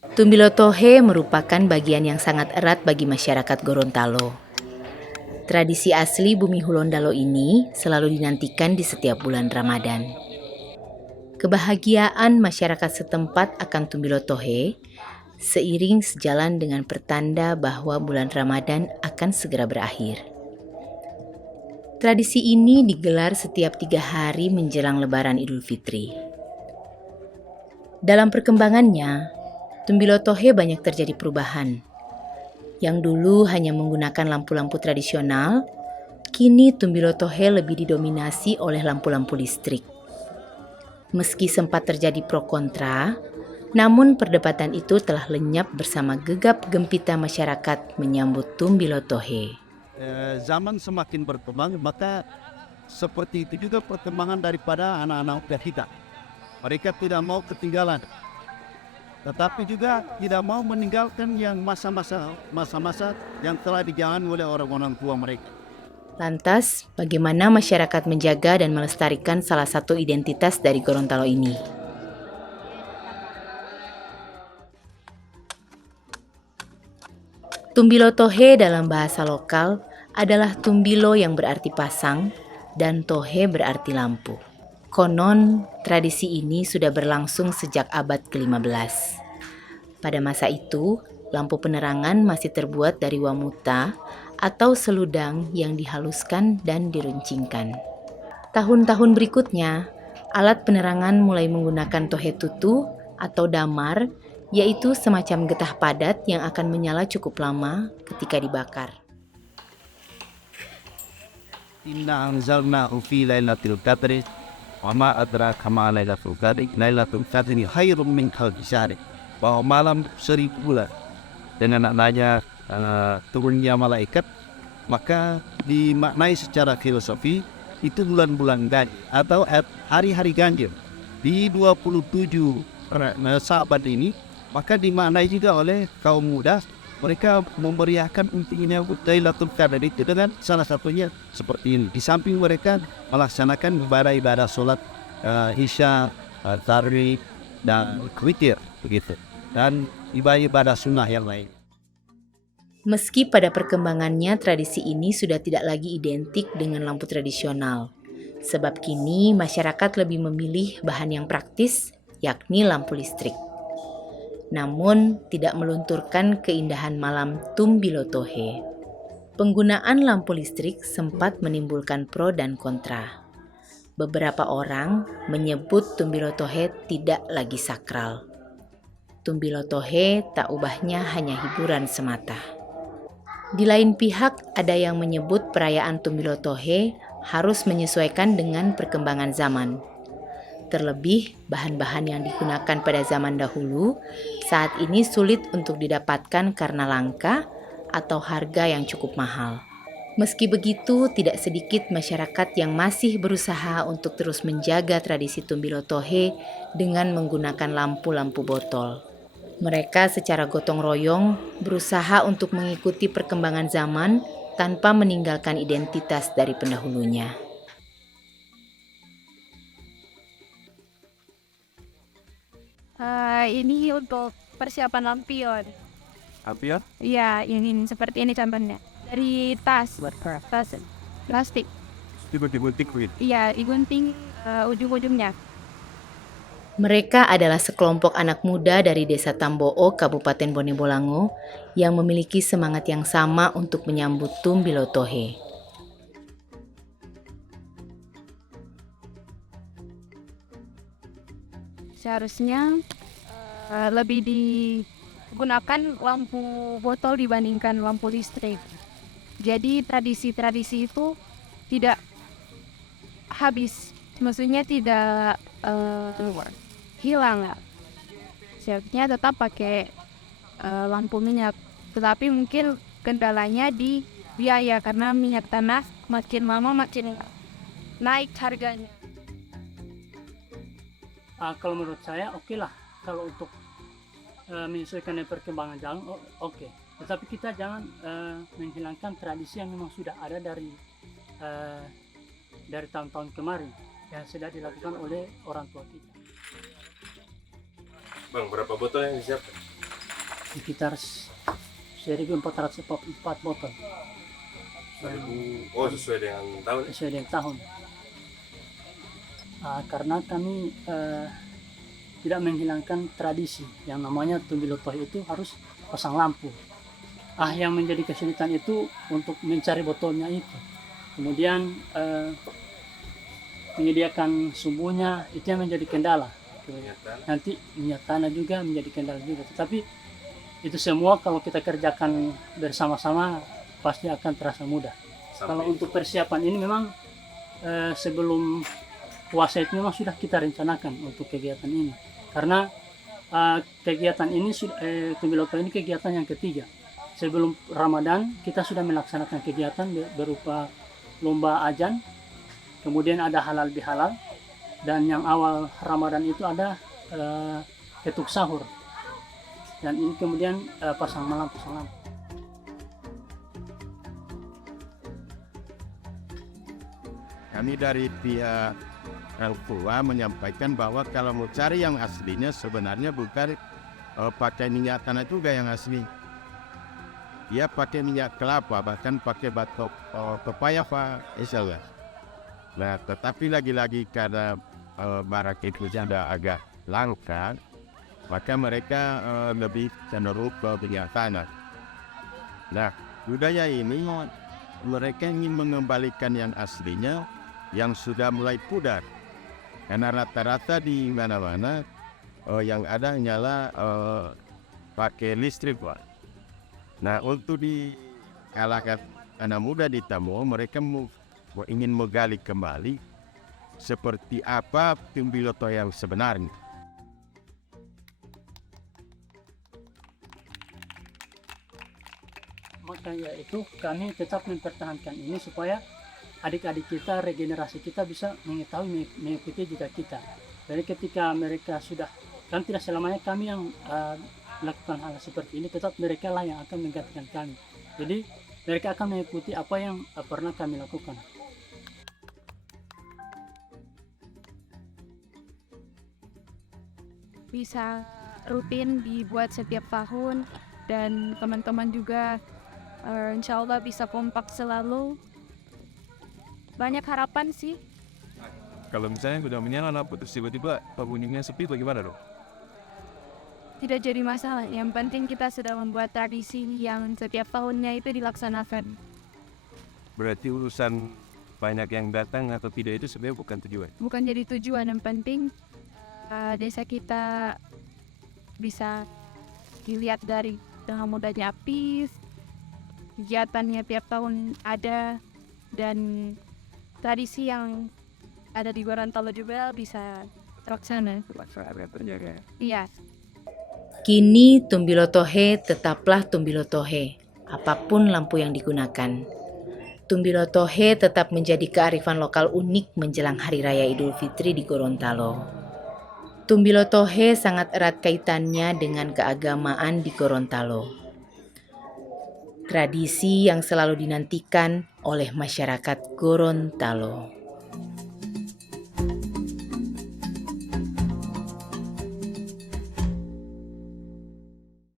Tumbilo Tohe merupakan bagian yang sangat erat bagi masyarakat Gorontalo. Tradisi asli Bumi Hulondalo ini selalu dinantikan di setiap bulan Ramadan. Kebahagiaan masyarakat setempat akan Tumbilo Tohe seiring sejalan dengan pertanda bahwa bulan Ramadan akan segera berakhir. Tradisi ini digelar setiap 3 hari menjelang Lebaran Idul Fitri. Dalam perkembangannya, Tumbilo Tohe banyak terjadi perubahan. Yang dulu hanya menggunakan lampu-lampu tradisional, kini Tumbilo Tohe lebih didominasi oleh lampu-lampu listrik. Meski sempat terjadi pro kontra, namun perdebatan itu telah lenyap bersama gegap gempita masyarakat menyambut Tumbilo Tohe. Zaman semakin berkembang, maka seperti itu juga perkembangan daripada anak-anak usia kita. Mereka tidak mau ketinggalan, tetapi juga tidak mau meninggalkan yang masa-masa yang telah dijalani oleh orang-orang tua mereka. Lantas, bagaimana masyarakat menjaga dan melestarikan salah satu identitas dari Gorontalo ini? Tumbilo Tohe dalam bahasa lokal adalah tumbilo yang berarti pasang dan tohe berarti lampu. Konon, tradisi ini sudah berlangsung sejak abad ke-15. Pada masa itu, lampu penerangan masih terbuat dari wamuta atau seludang yang dihaluskan dan diruncingkan. Tahun-tahun berikutnya, alat penerangan mulai menggunakan tohe tutu atau damar, yaitu semacam getah padat yang akan menyala cukup lama ketika dibakar. Inna anzalnahu fi lailatul qadri wa ma adraka ma lailatul qadri. Lailatul qadri khairum min alfi syahr. Bahwa malam 1000 bulan dengan adanya turunnya malaikat, maka dimaknai secara filosofi itu bulan-bulan ganjil atau hari-hari ganjil di 27 Sa'ban ini, maka dimaknai juga oleh kaum muda. Mereka memeriahkan intinya Lailatul Qadar itu dengan salah satunya seperti ini. Di samping mereka melaksanakan ibadah sholat isya, tarawih dan witir begitu, dan ibadah sunnah yang lain. Meski pada perkembangannya tradisi ini sudah tidak lagi identik dengan lampu tradisional, sebab kini masyarakat lebih memilih bahan yang praktis, yakni lampu listrik. Namun tidak melunturkan keindahan malam Tumbilo Tohe. Penggunaan lampu listrik sempat menimbulkan pro dan kontra. Beberapa orang menyebut Tumbilo Tohe tidak lagi sakral. Tumbilo Tohe tak ubahnya hanya hiburan semata. Di lain pihak, ada yang menyebut perayaan Tumbilo Tohe harus menyesuaikan dengan perkembangan zaman. Terlebih, bahan-bahan yang digunakan pada zaman dahulu saat ini sulit untuk didapatkan karena langka atau harga yang cukup mahal. Meski begitu, tidak sedikit masyarakat yang masih berusaha untuk terus menjaga tradisi Tumbilo Tohe dengan menggunakan lampu-lampu botol. Mereka secara gotong royong berusaha untuk mengikuti perkembangan zaman tanpa meninggalkan identitas dari pendahulunya. Ini untuk persiapan lampion. Lampion? Iya, ini seperti ini contohnya. Dari tas plastik. Digunting begitu. Iya, digunting ujung-ujungnya. Mereka adalah sekelompok anak muda dari Desa Tamboo, Kabupaten Bone Bolango, yang memiliki semangat yang sama untuk menyambut Tumbilo Tohe. Seharusnya lebih digunakan lampu botol dibandingkan lampu listrik. Jadi tradisi-tradisi itu tidak habis, maksudnya tidak hilang. Seharusnya tetap pakai lampu minyak, tetapi mungkin kendalanya di biaya karena minyak tanah makin lama makin naik harganya. Kalau menurut saya oke lah kalau untuk menyesuaikan dengan perkembangan zaman, oke. Tetapi kita jangan menghilangkan tradisi yang memang sudah ada dari tahun-tahun kemarin yang sudah dilakukan oleh orang tua kita. Bang, berapa botol yang disiapkan? sekitar 1.404 botol. Oh, sesuai dengan tahun. Sesuai dengan tahun. Karena kami tidak menghilangkan tradisi yang namanya Tumbilotohe itu harus pasang lampu. Yang menjadi kesulitan itu untuk mencari botolnya itu. Kemudian menyediakan sumbunya itu yang menjadi kendala. Nanti minyak tanah juga menjadi kendala juga. Tetapi itu semua kalau kita kerjakan bersama-sama pasti akan terasa mudah. Kalau untuk persiapan ini memang sebelum puasa itu memang sudah kita rencanakan untuk kegiatan ini. Karena kegiatan ini Tumbilotohe ini kegiatan yang ketiga. Sebelum Ramadan kita sudah melaksanakan kegiatan berupa lomba ajan, kemudian ada halal bihalal, dan yang awal Ramadan itu ada ketuk sahur, dan ini kemudian pasang malam. Kami dari pihak Elfua menyampaikan bahwa kalau mau cari yang aslinya sebenarnya bukan pakai minyak tanah juga yang asli. Dia pakai minyak kelapa, bahkan pakai batok pepaya Pak Isyalah. Nah, tetapi lagi-lagi karena barang itu sudah agak langka, maka mereka lebih cenderung ke minyak tanah. Nah, budaya ini mereka ingin mengembalikan yang aslinya yang sudah mulai pudar. Karena rata-rata di mana-mana yang ada hanyalah pakai listrik, Pak. Nah, untuk di kalangan anak muda di Tambo, mereka ingin menggali kembali seperti apa Tumbilotohe yang sebenarnya. Makanya itu kami tetap mempertahankan ini supaya adik-adik kita, regenerasi kita bisa mengetahui, mengikuti jejak kita. Jadi ketika mereka sudah, kan tidak selamanya kami yang melakukan hal seperti ini, tetap mereka lah yang akan menggantikan kami. Jadi mereka akan mengikuti apa yang pernah kami lakukan. Bisa rutin dibuat setiap tahun, dan teman-teman juga insya Allah bisa kompak selalu. Banyak harapan sih. Kalau misalnya udah menyala lampu terus tiba-tiba bunyinya sepi, bagaimana dong? Tidak jadi masalah, yang penting kita sudah membuat tradisi yang setiap tahunnya itu dilaksanakan. Berarti urusan banyak yang datang atau tidak itu sebenarnya bukan tujuan. Bukan jadi tujuan, yang penting desa kita bisa dilihat dari dengan mudahnya Apis, kegiatannya tiap tahun ada, dan tradisi yang ada di Gorontalo juga bisa terlaksana. Iya. Kini Tumbilotohe tetaplah Tumbilotohe, apapun lampu yang digunakan. Tumbilotohe tetap menjadi kearifan lokal unik menjelang Hari Raya Idul Fitri di Gorontalo. Tumbilotohe sangat erat kaitannya dengan keagamaan di Gorontalo. Tradisi yang selalu dinantikan oleh masyarakat Gorontalo.